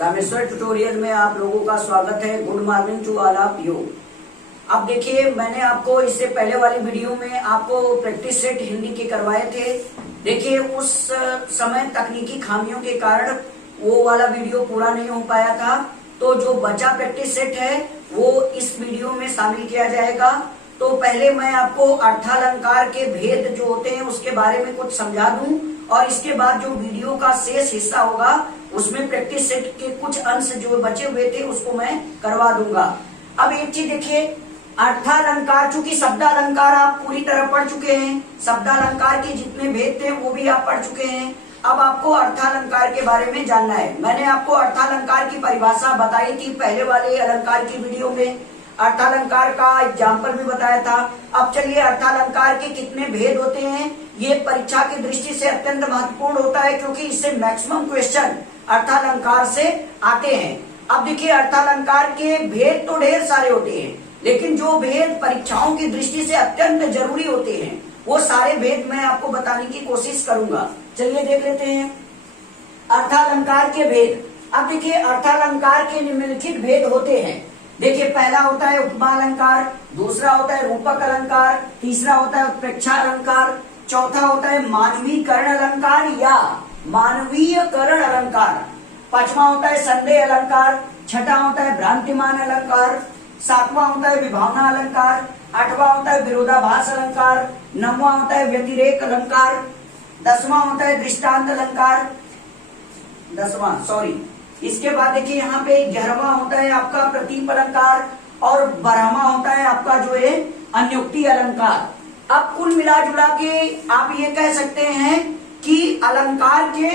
Rameshwar tutorial में आप लोगों का स्वागत है। Good morning to all of you. अब देखिए, मैंने आपको इससे पहले वाली वीडियो में आपको प्रैक्टिस सेट हिंदी के करवाए थे। देखिए, उस समय तकनीकी खामियों के कारण वो वाला वीडियो पूरा नहीं हो पाया था, तो जो बचा प्रैक्टिस सेट है वो इस वीडियो में शामिल किया जाएगा। तो पहले मैं आपको अर्थालंकार के भेद जो होते हैं उसके बारे में कुछ समझा दूं, और इसके बाद जो वीडियो का शेष हिस्सा होगा उसमें प्रैक्टिस सेट के कुछ अंश जो बचे हुए थे उसको मैं करवा दूंगा। अब एक चीज देखिए, अर्थालंकार, चूंकि शब्दालंकार आप पूरी तरह पढ़ चुके हैं, शब्दालंकार के जितने भेद थे वो भी आप पढ़ चुके हैं। अब आपको अर्थालंकार के बारे में जानना है। मैंने आपको अर्थालंकार की परिभाषा बताई थी पहले वाले अलंकार की वीडियो में, अर्थालंकार का एग्जाम्पल भी बताया था। अब चलिए, अर्थालंकार के कितने भेद होते हैं, ये परीक्षा की दृष्टि से अत्यंत महत्वपूर्ण होता है, क्योंकि इससे मैक्सिमम क्वेश्चन अर्थालंकार से आते हैं। अब देखिए, अर्थालंकार के भेद तो ढेर सारे होते हैं, लेकिन जो भेद परीक्षाओं की दृष्टि से अत्यंत जरूरी होते हैं वो सारे भेद मैं आपको बताने की कोशिश करूंगा। चलिए देख लेते हैं अर्थालंकार के भेद। अब देखिए, अर्थालंकार के निम्नलिखित भेद होते हैं। देखिए, पहला होता है उपमा अलंकार, दूसरा होता है रूपक अलंकार, तीसरा होता है उत्प्रेक्षा अलंकार, चौथा होता है मानवीकरण अलंकार या मानवीयकरण अलंकार, पांचवा होता है संदेह अलंकार, छठा होता है भ्रांतिमान अलंकार, सातवां होता है विभावना अलंकार, आठवां होता है विरोधाभास अलंकार, नौवां होता है व्यतिरेक अलंकार, दसवां होता है दृष्टांत अलंकार, इसके बाद देखिए यहाँ पे 11वां होता है आपका प्रतीप अलंकार, और 12वां होता है आपका जो है अन्योक्ति अलंकार। अब कुल मिला जुला के आप ये कह सकते हैं कि अलंकार के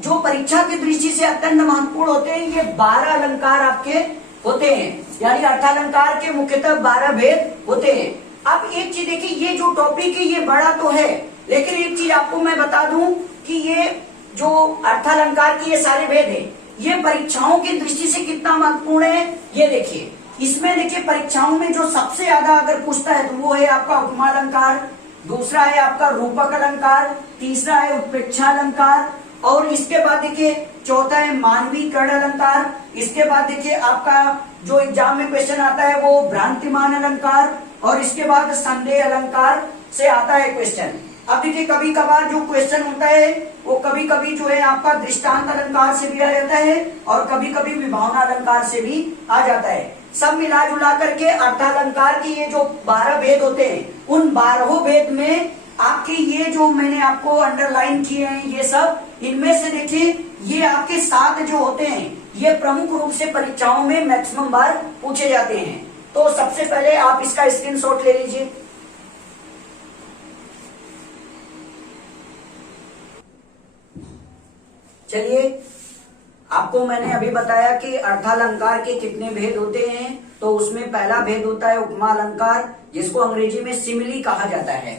जो परीक्षा की दृष्टि से अत्यंत महत्वपूर्ण होते हैं, ये 12 अलंकार आपके होते हैं, यानी अर्थालंकार के मुख्यतः 12 भेद होते हैं। अब एक चीज देखिए, ये जो टॉपिक है ये बड़ा तो है, लेकिन एक चीज आपको मैं बता दूं कि ये जो अर्थालंकार के ये सारे भेद है ये परीक्षाओं की दृष्टि से कितना महत्वपूर्ण है ये देखिए। इसमें देखिए, परीक्षाओं में जो सबसे ज्यादा अगर पूछता है तो वो है आपका उपमा अलंकार, दूसरा है आपका रूपक अलंकार, तीसरा है उत्प्रेक्षा अलंकार, और इसके बाद देखिए चौथा है मानवीकरण अलंकार। इसके बाद देखिए आपका जो एग्जाम में क्वेश्चन आता है वो भ्रांतिमान अलंकार, और इसके बाद संदेह अलंकार से आता है क्वेश्चन। अब देखिए, कभी कभार जो क्वेश्चन होता है वो कभी कभी जो है आपका दृष्टांत अलंकार से भी आ जाता है, और कभी कभी विभावना अलंकार से भी आ जाता है। सब मिला जुला करके अर्थालंकार के ये जो 12 भेद होते हैं, उन 12 भेद में आपके ये जो मैंने आपको अंडरलाइन किए हैं ये सब, इनमें से देखिए ये आपके 7 जो होते हैं ये प्रमुख रूप से परीक्षाओं में मैक्सिमम बार पूछे जाते हैं। तो सबसे पहले आप इसका स्क्रीनशॉट ले लीजिए। चलिए, आपको मैंने अभी बताया कि अर्थालंकार के कितने भेद होते हैं। तो उसमें पहला भेद होता है उपमा अलंकार, जिसको अंग्रेजी में सिमिली कहा जाता है।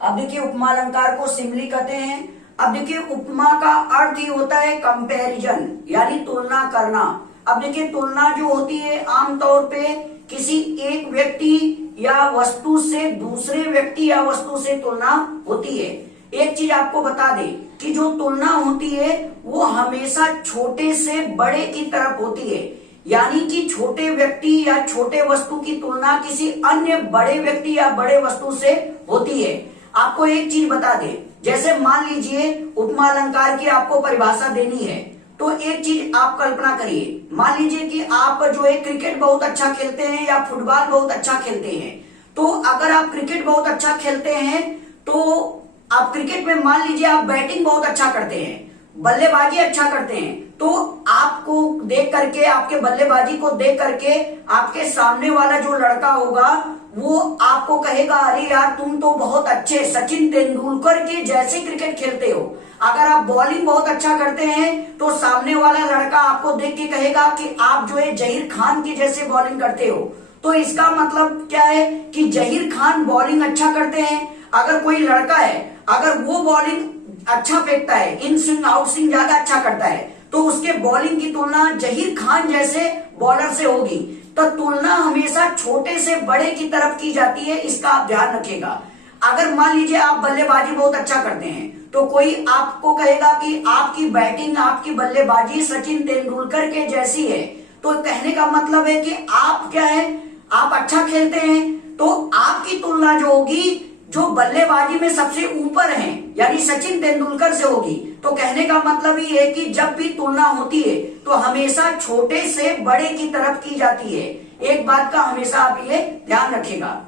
अब देखिए, उपमा अलंकार को सिमिली कहते हैं। अब देखिए, उपमा का अर्थ ही होता है कंपैरिजन, यानी तुलना करना। अब देखिए, तुलना जो होती है आमतौर पे किसी एक व्यक्ति या वस्तु से दूसरे व्यक्ति या वस्तु से तुलना होती है। एक चीज आपको बता दें कि जो तुलना होती है वो हमेशा छोटे से बड़े की तरफ होती है, यानी कि छोटे व्यक्ति या छोटे वस्तु की तुलना किसी अन्य बड़े व्यक्ति या बड़े वस्तु से होती है। आपको एक चीज बता दें, जैसे मान लीजिए उपमा अलंकार की आपको परिभाषा देनी है, तो एक चीज आप कल्पना करिए, मान लीजिए कि आप जो है क्रिकेट बहुत अच्छा खेलते हैं या फुटबॉल बहुत अच्छा खेलते हैं। तो अगर आप क्रिकेट बहुत अच्छा खेलते हैं तो आप क्रिकेट में मान लीजिए आप बैटिंग बहुत अच्छा करते हैं, बल्लेबाजी अच्छा करते हैं, तो आपको देख करके, आपके बल्लेबाजी को देख करके आपके सामने वाला जो लड़का होगा वो आपको कहेगा, अरे यार तुम तो बहुत अच्छे सचिन तेंदुलकर के जैसे क्रिकेट खेलते हो। अगर आप बॉलिंग बहुत अच्छा करते हैं तो सामने वाला लड़का आपको देख के कहेगा कि आप जो है जहीर खान के जैसे बॉलिंग करते हो। तो इसका मतलब क्या है कि जहीर खान बॉलिंग अच्छा करते हैं। अगर कोई लड़का है, अगर वो बॉलिंग अच्छा फेंकता है, इन स्विंग आउट स्विंग ज्यादा अच्छा करता है, तो उसके बॉलिंग की तुलना जहीर खान जैसे बॉलर से होगी। तो तुलना हमेशा छोटे से बड़े की तरफ की जाती है, इसका आप ध्यान रखिएगा। अगर मान लीजिए आप बल्लेबाजी बहुत अच्छा करते हैं तो कोई आपको कहेगा कि आपकी बैटिंग, आपकी बल्लेबाजी सचिन तेंदुलकर के जैसी है, तो कहने का मतलब है कि आप क्या है, आप अच्छा खेलते हैं, तो आपकी तुलना जो होगी जो बल्लेबाजी में सबसे ऊपर हैं यानी सचिन तेंदुलकर से होगी। तो कहने का मतलब ये है कि जब भी तुलना होती है तो हमेशा छोटे से बड़े की तरफ की जाती है। एक बात का हमेशा आप ये ध्यान रखिएगा।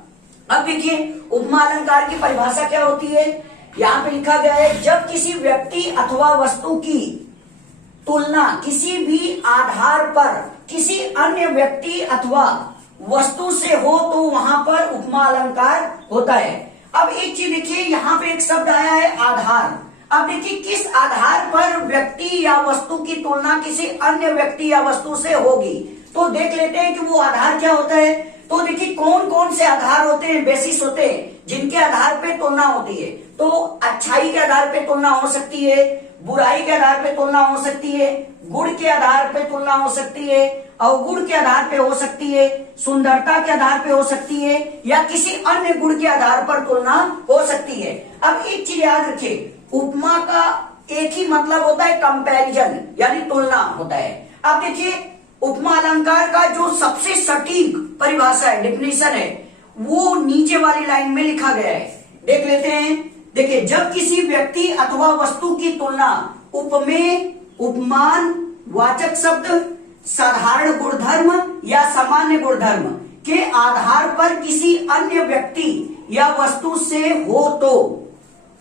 अब देखिए उपमा अलंकार की परिभाषा क्या होती है, यहाँ पे लिखा गया है, जब किसी व्यक्ति अथवा वस्तु की तुलना किसी भी आधार पर किसी अन्य व्यक्ति अथवा वस्तु से हो तो वहां पर उपमा अलंकार होता है। अब एक चीज देखिए, यहाँ पे एक शब्द आया है आधार। अब देखिए किस आधार पर व्यक्ति या वस्तु की तुलना किसी अन्य व्यक्ति या वस्तु से होगी, तो देख लेते हैं कि वो आधार क्या होता है। तो देखिए कौन कौन से आधार होते हैं, बेसिस होते हैं जिनके आधार पे तुलना होती है। तो अच्छाई के आधार पे तुलना हो सकती है, बुराई के आधार पे तुलना हो सकती है, गुण के आधार पे तुलना हो सकती है, अवगुण के आधार पे हो सकती है, सुंदरता के आधार पे हो सकती है, या किसी अन्य गुण के आधार पर तुलना हो सकती है। अब एक चीज याद रखिए, उपमा का एक ही मतलब होता है कंपैरिजन यानी तुलना होता है। अब देखिए उपमा अलंकार का जो सबसे सटीक परिभाषा है, डेफिनेशन है, वो नीचे वाली लाइन में लिखा गया है, देख लेते हैं। देखिए जब किसी व्यक्ति अथवा वस्तु की तुलना उपमेय, उपमान, वाचक शब्द, साधारण गुणधर्म या सामान्य गुणधर्म के आधार पर किसी अन्य व्यक्ति या वस्तु से हो तो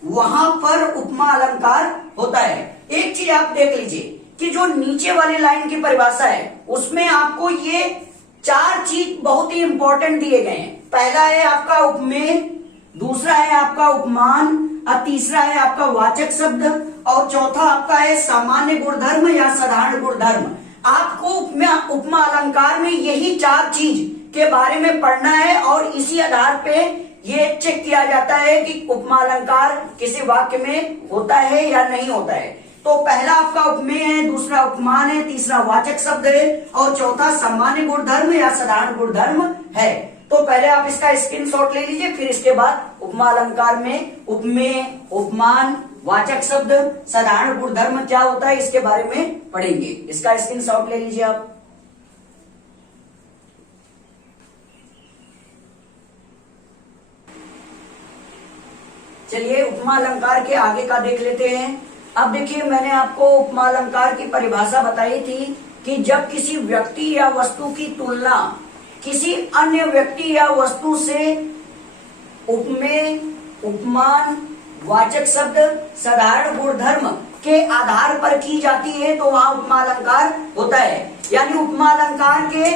वहां पर उपमा अलंकार होता है। एक चीज आप देख लीजिए कि जो नीचे वाली लाइन की परिभाषा है उसमें आपको ये चार चीज बहुत ही इंपॉर्टेंट दिए गए हैं। पहला है आपका उपमेय, दूसरा है आपका उपमान, और तीसरा है आपका वाचक शब्द, और चौथा आपका है सामान्य गुणधर्म या साधारण गुणधर्म। आपको उपमा अलंकार में यही चार चीज के बारे में पढ़ना है और इसी आधार पे ये चेक किया जाता है कि उपमा अलंकार किसी वाक्य में होता है या नहीं होता है। तो पहला आपका उपमेय है, दूसरा उपमान है, तीसरा वाचक शब्द है और चौथा सामान्य गुणधर्म या साधारण गुणधर्म है। तो पहले आप इसका स्क्रीनशॉट ले लीजिए, फिर इसके बाद उपमा अलंकार में उपमेय, उपमान, वाचक शब्द, साधारण गुणधर्म क्या होता है इसके बारे में पढ़ेंगे। इसका स्क्रीनशॉट ले लीजिए आप। चलिए उपमा अलंकार के आगे का देख लेते हैं। अब देखिए मैंने आपको उपमा अलंकार की परिभाषा बताई थी कि जब किसी व्यक्ति या वस्तु की तुलना किसी अन्य व्यक्ति या वस्तु से उपमेय, उपमान, वाचक शब्द, साधारण गुणधर्म के आधार पर की जाती है तो वहां उपमा अलंकार होता है। यानी उपमा अलंकार के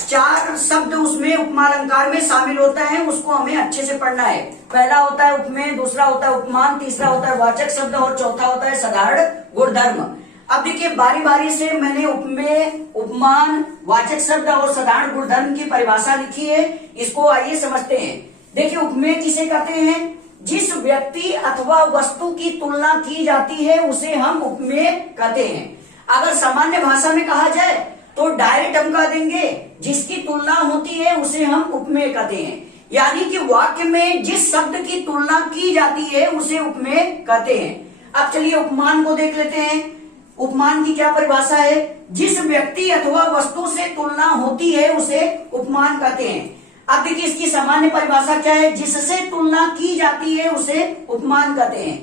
चार शब्द उसमें उपमा अलंकार में शामिल होता है, उसको हमें अच्छे से पढ़ना है। पहला होता है उपमेय, दूसरा होता है उपमान, तीसरा होता है वाचक शब्द और चौथा होता है साधारण गुणधर्म। अब देखिए बारी बारी से मैंने उपमेय, उपमान, वाचक शब्द और साधारण गुणधर्म की परिभाषा लिखी है, इसको आइए समझते हैं। देखिए उपमेय किसे कहते हैं, जिस व्यक्ति अथवा वस्तु की तुलना की जाती है उसे हम उपमेय कहते हैं। अगर सामान्य भाषा में कहा जाए तो डायरेक्ट हम कह देंगे जिसकी तुलना होती है उसे हम उपमेय कहते हैं। यानी कि वाक्य में जिस शब्द की तुलना की जाती है उसे उपमेय कहते हैं। अब चलिए उपमान को देख लेते हैं। उपमान की क्या परिभाषा है, जिस व्यक्ति अथवा वस्तु से तुलना होती है उसे उपमान कहते हैं। अब देखिए इसकी सामान्य परिभाषा क्या है, जिससे तुलना की जाती है उसे उपमान कहते हैं।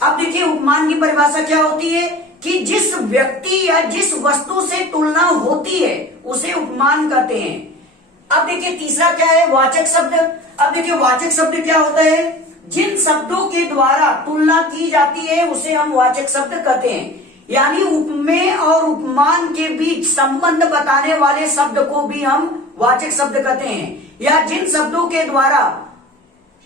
अब देखिए उपमान की परिभाषा क्या होती है कि जिस व्यक्ति या जिस वस्तु से तुलना होती है उसे उपमान कहते हैं। अब देखिए तीसरा क्या है, वाचक शब्द। अब देखिए वाचक शब्द क्या होता है, जिन शब्दों के द्वारा तुलना की जाती है उसे हम वाचक शब्द कहते हैं। यानी उपमेय और उपमान के बीच संबंध बताने वाले शब्द को भी हम वाचक शब्द कहते हैं, या जिन शब्दों के द्वारा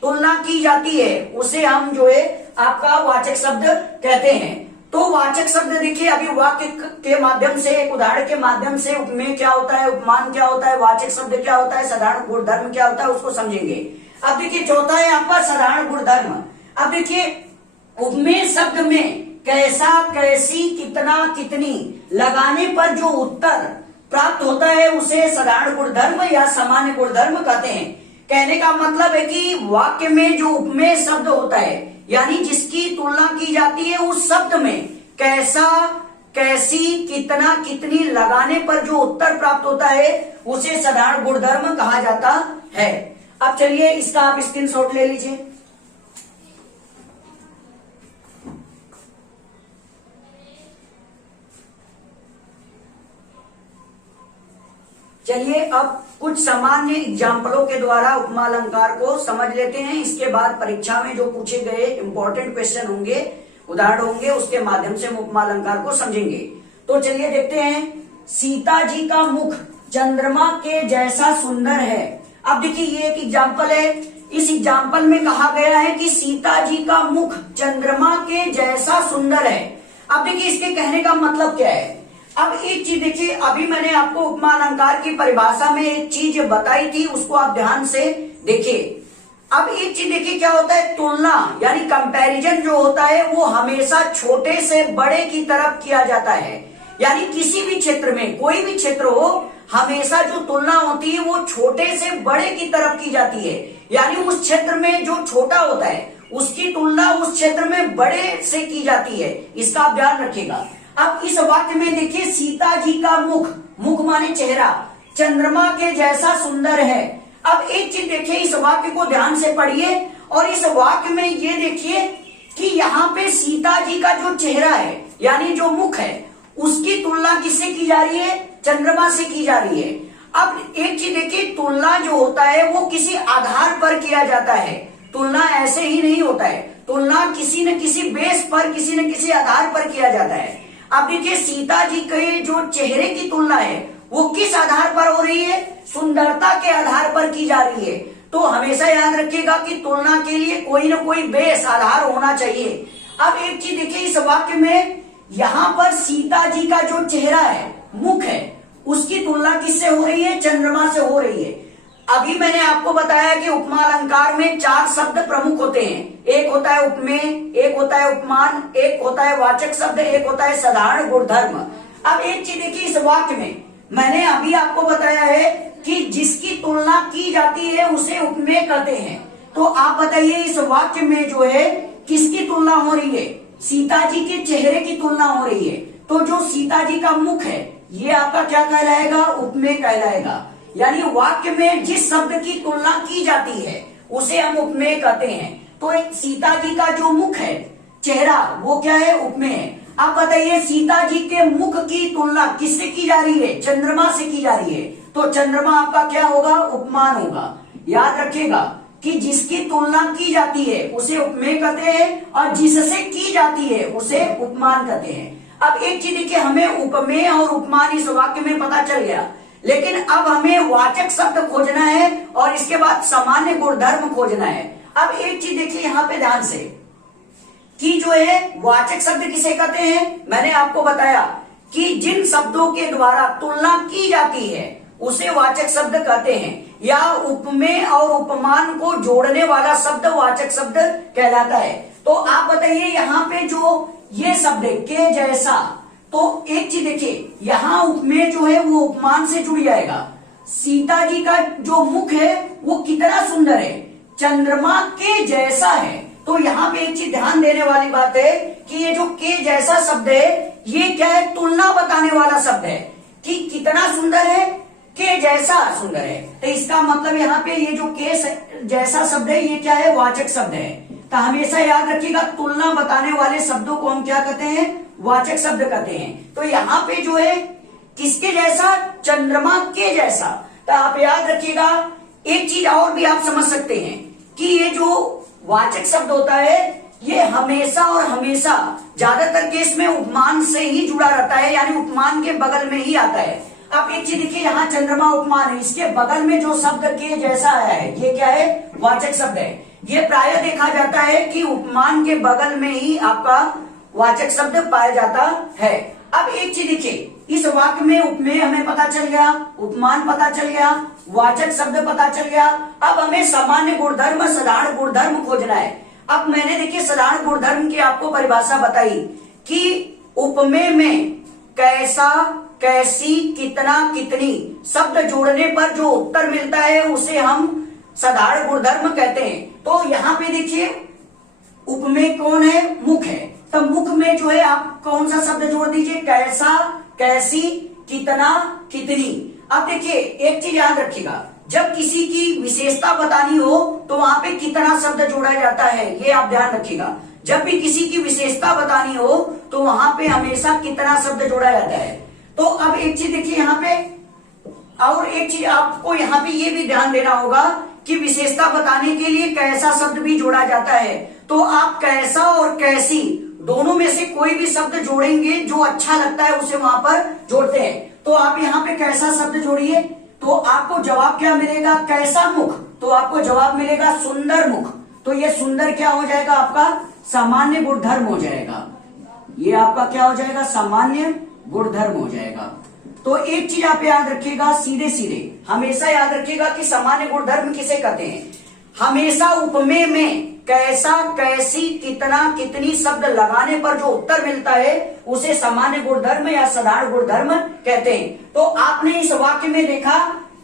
तुलना की जाती है उसे हम जो है आपका वाचक शब्द कहते हैं। तो वाचक शब्द देखिए अभी वाक्य के माध्यम से, एक उदाहरण के माध्यम से उपमेय क्या होता है, उपमान क्या होता है, वाचक शब्द क्या होता है, साधारण गुणधर्म क्या होता है उसको समझेंगे। अब देखिए चौथा है आपका साधारण गुणधर्म। अब देखिए उपमेय शब्द में कैसा, कैसी, कितना, कितनी लगाने पर जो उत्तर प्राप्त होता है उसे साधारण गुणधर्म या सामान्य गुणधर्म कहते हैं। कहने का मतलब है कि वाक्य में जो उपमेय शब्द होता है यानी जिसकी तुलना की जाती है उस शब्द में कैसा, कैसी, कितना, कितनी लगाने पर जो उत्तर प्राप्त होता है उसे साधारण गुणधर्म कहा जाता है। अब चलिए इसका आप स्क्रीनशॉट ले लीजिए। चलिए अब कुछ सामान्य एग्जाम्पलों के द्वारा उपमा अलंकार को समझ लेते हैं। इसके बाद परीक्षा में जो पूछे गए इंपॉर्टेंट क्वेश्चन होंगे, उदाहरण होंगे, उसके माध्यम से हम उपमा अलंकार को समझेंगे। तो चलिए देखते हैं। सीता जी का मुख चंद्रमा के जैसा सुंदर है। अब देखिए ये एक एग्जाम्पल है। इस एग्जाम्पल में कहा गया है कि सीता जी का मुख चंद्रमा के जैसा सुंदर है। अब देखिए इसके कहने का मतलब क्या है। अब एक चीज देखिए, अभी मैंने आपको उपमा अलंकार की परिभाषा में एक चीज बताई थी, उसको आप ध्यान से देखिए। अब एक चीज देखिए क्या होता है, तुलना यानी कंपैरिजन जो होता है वो हमेशा छोटे से बड़े की तरफ किया जाता है। यानी किसी भी क्षेत्र में, कोई भी क्षेत्र हो, हमेशा जो तुलना होती है वो छोटे से बड़े की तरफ की जाती है। यानी उस क्षेत्र में जो छोटा होता है उसकी तुलना उस क्षेत्र में बड़े से की जाती है। इसका आप ध्यान रखिएगा। अब इस वाक्य में देखिए, सीता जी का मुख, मुख माने चेहरा, चंद्रमा के जैसा सुंदर है। अब एक चीज देखिए, इस वाक्य को ध्यान से पढ़िए और इस वाक्य में ये देखिए कि यहाँ पे सीता जी का जो चेहरा है यानी जो मुख है उसकी तुलना किससे की जा रही है, चंद्रमा से की जा रही है। अब एक चीज देखिए, तुलना जो होता है वो किसी आधार पर किया जाता है। तुलना ऐसे ही नहीं होता है, तुलना किसी न किसी बेस पर, किसी न किसी आधार पर किया जाता है। अब देखिए सीता जी के जो चेहरे की तुलना है वो किस आधार पर हो रही है, सुंदरता के आधार पर की जा रही है। तो हमेशा याद रखिएगा कि तुलना के लिए कोई ना कोई बेस, आधार होना चाहिए। अब एक चीज देखिए, इस वाक्य में यहाँ पर सीता जी का जो चेहरा है, मुख है, उसकी तुलना किससे हो रही है, चंद्रमा से हो रही है। अभी मैंने आपको बताया कि उपमा अलंकार में 4 शब्द प्रमुख होते हैं। एक होता है उपमेय, एक होता है उपमान, एक होता है वाचक शब्द, एक होता है साधारण गुणधर्म। अब एक चीज देखिए, इस वाक्य में मैंने अभी आपको बताया है कि जिसकी तुलना की जाती है उसे उपमेय कहते हैं। तो आप बताइए इस वाक्य में जो है किसकी तुलना हो रही है, सीता जी के चेहरे की तुलना हो रही है। तो जो सीता जी का मुख है ये आपका क्या कहलाएगा, उपमेय कहलाएगा। यानी वाक्य में जिस शब्द की तुलना की जाती है उसे हम उपमेय कहते हैं। तो एक सीता जी का जो मुख है, चेहरा, वो क्या है, उपमेय है। आप बताइए सीता जी के मुख की तुलना किससे की जा रही है, चंद्रमा से की जा रही है। तो चंद्रमा आपका क्या होगा, उपमान होगा। याद रखिएगा कि जिसकी तुलना की जाती है उसे उपमेय कहते हैं और जिससे की जाती है उसे उपमान कहते हैं। अब एक चीज देखिए, हमें उपमेय और उपमान इस वाक्य में पता चल गया, लेकिन अब हमें वाचक शब्द खोजना है और इसके बाद सामान्य गुणधर्म खोजना है। अब एक चीज देखिए यहाँ पे ध्यान से कि जो है वाचक शब्द किसे कहते हैं। मैंने आपको बताया कि जिन शब्दों के द्वारा तुलना की जाती है उसे वाचक शब्द कहते हैं, या उपमेय और उपमान को जोड़ने वाला शब्द वाचक शब्द कहलाता है। तो आप बताइए यहाँ पे जो ये शब्द है के जैसा, तो एक चीज देखिए, यहाँ उपमेय जो है वो उपमान से जुड़ जाएगा। सीता जी का जो मुख है वो कितना सुंदर है, चंद्रमा के जैसा है। तो यहाँ पे एक चीज ध्यान देने वाली बात है कि ये जो के जैसा शब्द है ये क्या है, तुलना बताने वाला शब्द है कि कितना सुंदर है, के जैसा सुंदर है। तो इसका मतलब यहाँ पे ये जो के जैसा शब्द है ये क्या है, वाचक शब्द है। तो हमेशा याद रखिएगा तुलना बताने वाले शब्दों को हम क्या कहते हैं, वाचक शब्द कहते हैं। तो यहाँ पे जो है किसके जैसा, चंद्रमा के जैसा। तो आप याद रखिएगा, एक चीज और भी आप समझ सकते हैं कि ये जो वाचक शब्द होता है ये हमेशा और हमेशा ज्यादातर केस में उपमान से ही जुड़ा रहता है, यानी उपमान के बगल में ही आता है। अब एक चीज देखिए, यहाँ चंद्रमा उपमान है, इसके बगल में जो शब्द के जैसा आया है ये क्या है, वाचक शब्द है। ये प्रायः देखा जाता है कि उपमान के बगल में ही आपका वाचक शब्द पाया जाता है। अब एक चीज देखिए, इस वाक्य में उपमेय हमें पता चल गया, उपमान पता चल गया, वाचक शब्द पता चल गया। अब हमें सामान्य गुणधर्म, साधारण गुणधर्म खोजना है। अब मैंने देखिए साधारण गुणधर्म की आपको परिभाषा बताई कि उपमेय में कैसा, कैसी, कितना, कितनी शब्द जोड़ने पर जो उत्तर मिलता है उसे हम साधारण गुणधर्म कहते हैं। तो यहाँ पे देखिए उपमेय कौन है? मुख है। तो मुख में जो है आप कौन सा शब्द जोड़ दीजिए? कैसा, कैसी, कितना, कितनी। अब देखिए एक चीज याद रखिएगा, जब किसी की विशेषता बतानी हो तो वहां पे कितना शब्द जोड़ा जाता है, ये आप ध्यान रखिएगा। जब भी किसी की विशेषता बतानी हो तो वहां पे हमेशा कितना शब्द जोड़ा जाता है। तो अब एक चीज देखिए यहाँ पे, और एक चीज आपको यहाँ पे ये भी ध्यान देना होगा कि विशेषता बताने के लिए कैसा शब्द भी जोड़ा जाता है। तो आप कैसा और कैसी दोनों में से कोई भी शब्द जोड़ेंगे, जो अच्छा लगता है उसे वहां पर जोड़ते हैं। तो आप यहाँ पे कैसा शब्द जोड़िए, तो आपको जवाब क्या मिलेगा? कैसा मुख। तो आपको जवाब मिलेगा सुंदर मुख। तो ये सुंदर क्या हो जाएगा? आपका सामान्य गुणधर्म हो जाएगा। ये आपका क्या हो जाएगा? सामान्य गुणधर्म हो जाएगा। तो एक चीज आप याद रखिएगा, सीधे सीधे हमेशा याद रखिएगा कि सामान्य गुणधर्म किसे कहते हैं। हमेशा उपमेय में कैसा, कैसी, कितना, कितनी शब्द लगाने पर जो उत्तर मिलता है उसे सामान्य गुणधर्म या साधारण गुणधर्म कहते हैं। तो आपने इस वाक्य में देखा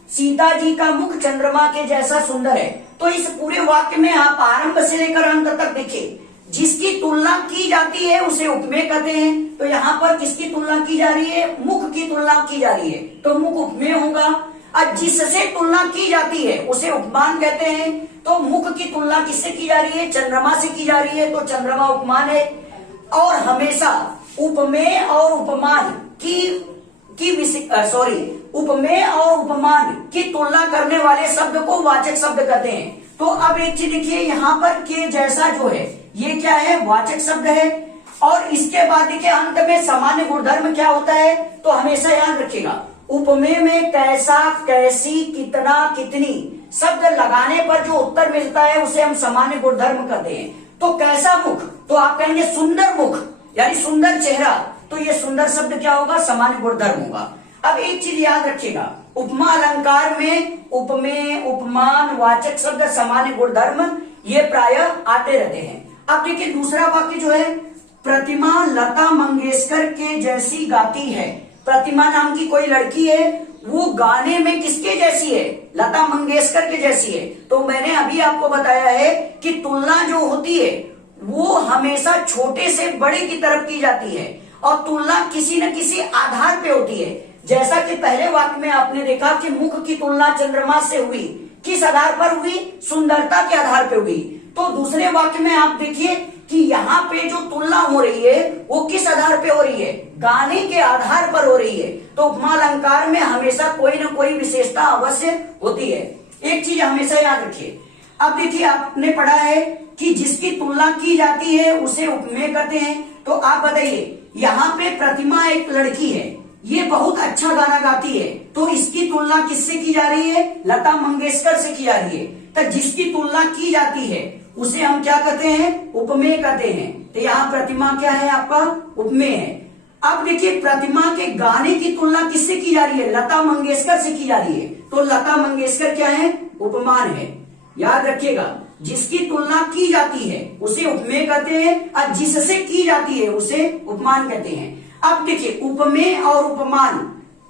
सीता जी का मुख चंद्रमा के जैसा सुंदर है। तो इस पूरे वाक्य में आप आरंभ से लेकर अंत तक देखिए, जिसकी तुलना की जाती है उसे उपमेय कहते हैं। तो यहाँ पर किसकी तुलना की जा रही है? मुख की तुलना की जा रही है, तो मुख उपमेय होगा। और जिससे तुलना की जाती है उसे उपमान कहते हैं। तो मुख की तुलना किससे की जा रही है? चंद्रमा से की जा रही है, तो चंद्रमा उपमान है। और हमेशा उपमेय और उपमान उपमेय और उपमान की तुलना करने वाले शब्द को वाचक शब्द कहते हैं। तो अब एक चीज देखिए, यहाँ पर के जैसा जो है ये क्या है? वाचक शब्द है। और इसके बाद देखिए अंत में सामान्य गुणधर्म क्या होता है? तो हमेशा याद रखिएगा, उपमेय में कैसा, कैसी, कितना, कितनी शब्द लगाने पर जो उत्तर मिलता है उसे हम सामान्य गुणधर्म कहते हैं। तो कैसा मुख, तो आप कहेंगे सुंदर मुख यानी सुंदर चेहरा, तो ये सुंदर शब्द क्या होगा? सामान्य गुणधर्म होगा। अब एक चीज याद रखिएगा, उपमा अलंकार में उपमेय, उपमान, वाचक शब्द, सामान्य गुणधर्म ये प्रायः आते रहते हैं। अब देखिए दूसरा वाक्य जो है, प्रतिमा लता मंगेशकर के जैसी गाती है। प्रतिमा नाम की कोई लड़की है, वो गाने में किसके जैसी है? लता मंगेशकर के जैसी है। तो मैंने अभी आपको बताया है कि तुलना जो होती है वो हमेशा छोटे से बड़े की तरफ की जाती है, और तुलना किसी न किसी आधार पे होती है। जैसा कि पहले वाक्य में आपने देखा कि मुख की तुलना चंद्रमा से हुई, किस आधार पर हुई? सुंदरता के आधार पर हुई। तो दूसरे वाक्य में आप देखिए कि यहाँ पे जो तुलना हो रही है वो किस आधार पे हो रही है? गाने के आधार पर हो रही है। तो उपमा अलंकार में हमेशा कोई ना कोई विशेषता अवश्य होती है। एक चीज हमेशा याद रखिए। अब देखिए आपने पढ़ा है कि जिसकी तुलना की जाती है उसे उपमेय कहते हैं। तो आप बताइए, यहाँ पे प्रतिमा एक लड़की है, ये बहुत अच्छा गाना गाती है, तो इसकी तुलना किससे की जा रही है? लता मंगेशकर से की जा रही है। तो जिसकी तुलना की जाती है उसे हम क्या कहते हैं? उपमेय कहते हैं। तो यहाँ प्रतिमा क्या है? आपका उपमेय है। अब देखिए प्रतिमा के गाने की तुलना किससे की जा रही है? लता मंगेशकर से की जा रही है। तो लता मंगेशकर क्या है? उपमान है। याद रखिएगा, जिसकी तुलना की जाती है उसे उपमेय कहते हैं, और जिससे की जाती है उसे उपमान कहते हैं। अब देखिए उपमेय और उपमान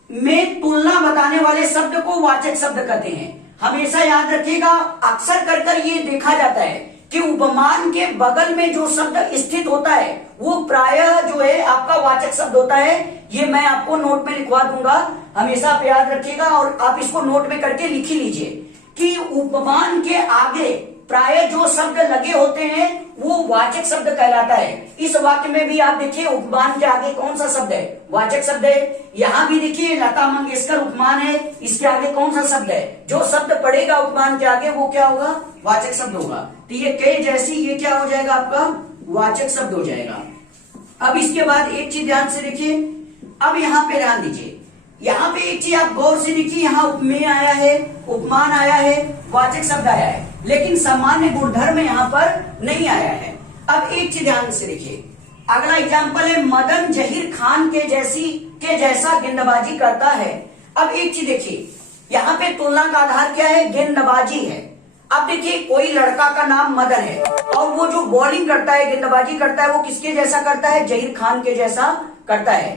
में तुलना बताने वाले शब्द को वाचक शब्द कहते हैं। हमेशा याद रखिएगा, अक्सर कर ये देखा जाता है कि उपमान के बगल में जो शब्द स्थित होता है वो प्रायः जो है आपका वाचक शब्द होता है। ये मैं आपको नोट में लिखवा दूंगा, हमेशा आप याद रखिएगा, और आप इसको नोट में करके लिख ही लीजिए कि उपमान के आगे प्रायः जो शब्द लगे होते हैं वो वाचक शब्द कहलाता है। इस वाक्य में भी आप देखिए उपमान के आगे कौन सा शब्द है? वाचक शब्द है। यहाँ भी देखिए लता मंगेशकर उपमान है, इसके आगे कौन सा शब्द है? जो शब्द पड़ेगा उपमान के आगे वो क्या होगा? वाचक शब्द होगा। तो ये के जैसी ये क्या हो जाएगा? आपका वाचक शब्द हो जाएगा। अब इसके बाद एक चीज ध्यान से देखिए, अब यहाँ पे ध्यान दीजिए, यहाँ पे एक चीज आप गौर से देखिए, यहाँ उपमेय आया है, उपमान आया है, वाचक शब्द आया है, लेकिन सामान्य गुणधर्म यहाँ पर नहीं आया है। अब एक चीज ध्यान से देखिए, अगला एग्जाम्पल है, मदन जहीर खान के जैसा गेंदबाजी करता है। अब एक चीज देखिए, यहाँ पे तुलना का आधार क्या है? गेंदबाजी है। अब देखिए कोई लड़का का नाम मदन है और वो जो बॉलिंग करता है, गेंदबाजी करता है, वो किसके जैसा करता है? जहीर खान के जैसा करता है।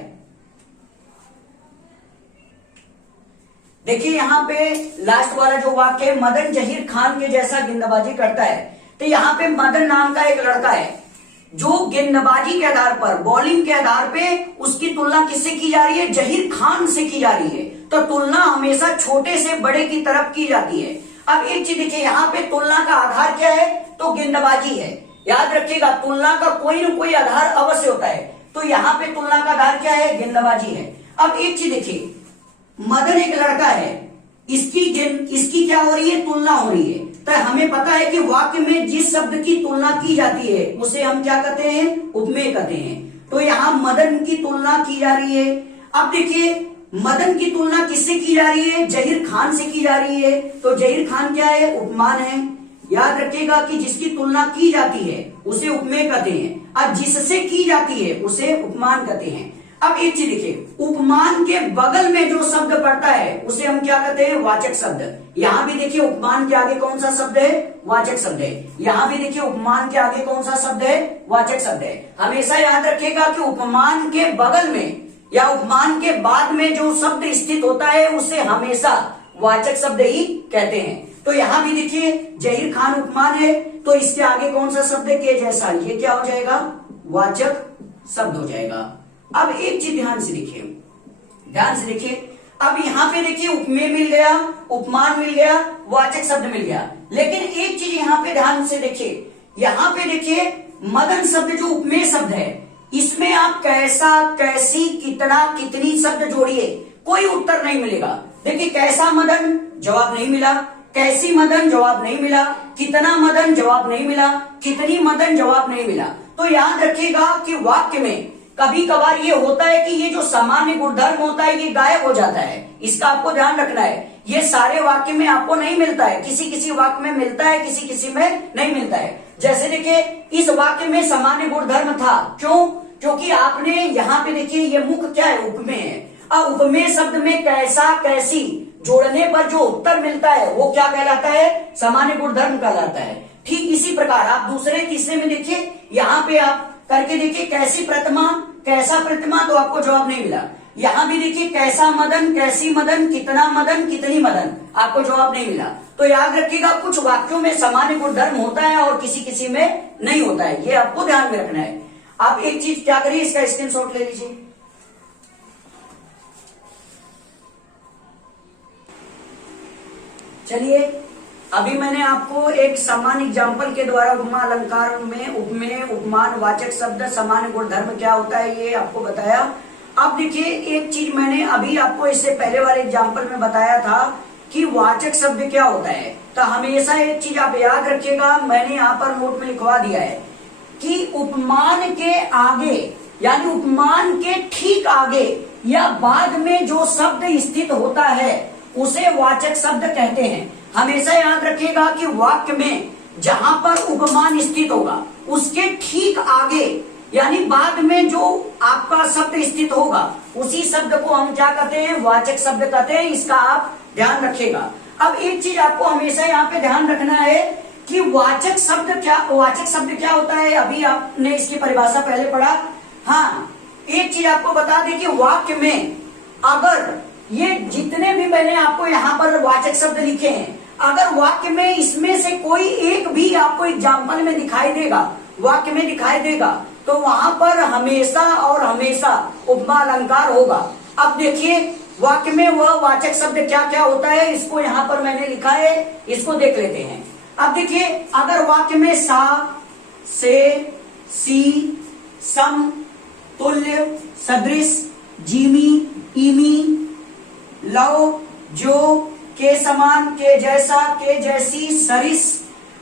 देखिए यहाँ पे लास्ट वाला जो वाक्य है, मदन जहीर खान के जैसा गेंदबाजी करता है, तो यहाँ पे मदन नाम का एक लड़का है जो गेंदबाजी के आधार पर, बॉलिंग के आधार पे उसकी तुलना किससे की जा रही है? जहीर खान से की जा रही है। तो तुलना हमेशा छोटे से बड़े की तरफ की जाती है। अब एक चीज देखिए, यहाँ पे तुलना का आधार क्या है? तो गेंदबाजी है। याद रखिएगा, तुलना का कोई न कोई आधार अवश्य होता है। तो यहाँ पे तुलना का आधार क्या है? गेंदबाजी है। अब एक चीज देखिए, मदन एक लड़का है, इसकी क्या हो रही है? तुलना हो रही है। तो हमें पता है कि वाक्य में जिस शब्द की तुलना की जाती है उसे हम क्या कहते हैं? उपमेय कहते हैं। तो यहाँ मदन की तुलना की जा रही है। अब देखिए, मदन की तुलना किससे की जा रही है? जहीर खान से की जा रही है। तो जहीर खान क्या है? उपमान है। याद रखिएगा कि जिसकी तुलना की जाती है उसे उपमेय कहते हैं, और जिससे की जाती है उसे उपमान कहते हैं। अब एक चीज देखिए, उपमान के बगल में जो शब्द पड़ता है उसे हम क्या कहते हैं? वाचक शब्द। यहाँ भी देखिए, उपमान के आगे कौन सा शब्द है? वाचक शब्द है। यहाँ भी देखिए, उपमान के आगे कौन सा शब्द है? वाचक शब्द है। हमेशा याद रखिएगा कि उपमान के बगल में या उपमान के बाद में जो शब्द स्थित होता है उसे हमेशा वाचक शब्द ही कहते हैं। तो यहाँ भी देखिए, जहीर खान उपमान है, तो इसके आगे कौन सा शब्द है? के जैसा। ये क्या हो जाएगा? वाचक शब्द हो जाएगा। अब एक चीज ध्यान से देखिए, अब यहाँ पे देखिए, उपमेय मिल गया, उपमान मिल गया, वाचक शब्द मिल गया। लेकिन एक चीज यहाँ पे ध्यान से देखिए, यहाँ पे देखिए, मदन शब्द जो उपमेय शब्द है, इसमें आप कैसा, कैसी, कितना, कितनी शब्द जोड़िए, कोई उत्तर नहीं मिलेगा। देखिए, कैसा मदन, जवाब नहीं मिला। कैसी मदन, जवाब नहीं मिला। कितना मदन, जवाब नहीं मिला। कितनी मदन, जवाब नहीं मिला। तो याद रखिएगा कि वाक्य में कभी कभार ये होता है कि ये जो सामान्य गुणधर्म होता है ये गायब हो जाता है। इसका आपको ध्यान रखना है। ये सारे वाक्य में आपको नहीं मिलता है, किसी किसी वाक्य में मिलता है, किसी किसी में नहीं मिलता है। जैसे देखिए, इस वाक्य में सामान्य गुणधर्म था। क्यों? क्योंकि आपने यहाँ पे देखिए, ये मुख्य क्या है? उपमेय है। अब उपमेय शब्द में कैसा, कैसी जोड़ने पर जो उत्तर मिलता है वो क्या कहलाता है? सामान्य गुणधर्म कहलाता है। ठीक इसी प्रकार आप दूसरे तीसरे में देखिए, यहाँ पे आप करके देखिए, कैसी प्रतिमा, कैसा प्रतिमा, तो आपको जवाब नहीं मिला। यहाँ भी देखिए, कैसा मदन, कैसी मदन, कितना मदन, कितनी मदन, आपको जवाब नहीं मिला। तो याद रखिएगा, कुछ वाक्यों में सामान्य गुणधर्म होता है और किसी किसी में नहीं होता है। ये आपको ध्यान में रखना है। आप एक चीज क्या करिए, इसका स्क्रीनशॉट ले लीजिए। चलिए, अभी मैंने आपको एक सामान्य एग्जाम्पल के द्वारा उपमा अलंकार में उपमेय, उपमान, वाचक शब्द, सामान्य गुणधर्म क्या होता है ये आपको बताया। अब देखिए, एक चीज मैंने अभी आपको इससे पहले वाले एग्जाम्पल में बताया था कि वाचक शब्द क्या होता है। तो हमेशा एक चीज आप याद रखिएगा, मैंने यहाँ पर नोट में लिखवा दिया है कि उपमान के आगे यानी उपमान के ठीक आगे या बाद में जो शब्द स्थित होता है उसे वाचक शब्द कहते हैं। हमेशा याद रखिएगा कि वाक्य में जहां पर उपमान स्थित होगा उसके ठीक आगे यानी बाद में जो आपका शब्द स्थित होगा उसी शब्द को हम क्या कहते हैं? वाचक शब्द कहते हैं। इसका आप ध्यान रखिएगा। अब एक चीज आपको हमेशा यहाँ पे ध्यान रखना है कि वाचक शब्द क्या होता है। अभी आपने इसकी परिभाषा पहले पढ़ा। हाँ, एक चीज आपको बता दें कि वाक्य में अगर ये जितने भी मैंने आपको यहाँ पर वाचक शब्द लिखे हैं, अगर वाक्य में इसमें से कोई एक भी आपको एग्जाम्पल में दिखाई देगा, वाक्य में दिखाई देगा, तो वहां पर हमेशा और हमेशा उपमा अलंकार होगा। अब देखिए, वाक्य में वह वाचक शब्द क्या क्या होता है, इसको यहाँ पर मैंने लिखा है, इसको देख लेते हैं। अब देखिए, अगर वाक्य में सा, से, सी, सम, तुल्य, सदृश, जीमी, इमी, लव, जो, के समान, के जैसा, के जैसी, सरिस,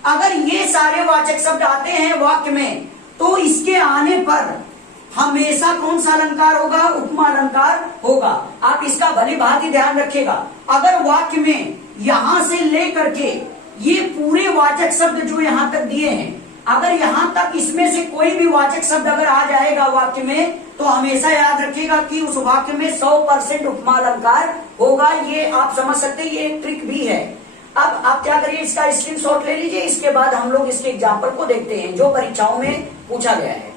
अगर ये सारे वाचक शब्द आते हैं वाक्य में, तो इसके आने पर हमेशा कौन सा अलंकार होगा? उपमा अलंकार होगा। आप इसका भली भांति ध्यान रखिएगा। अगर वाक्य में यहां से लेकर के ये पूरे वाचक शब्द जो यहां तक दिए हैं, अगर यहां तक इसमें से कोई भी वाचक शब्द अगर आ जाएगा वाक्य में, तो हमेशा याद रखिएगा कि उस वाक्य में 100% उपमा अलंकार होगा। ये आप समझ सकते हैं, ये एक ट्रिक भी है। अब आप क्या करिए, इसका स्क्रीनशॉट ले लीजिए। इसके बाद हम लोग इसके एग्जाम्पल को देखते हैं जो परीक्षाओं में पूछा गया है।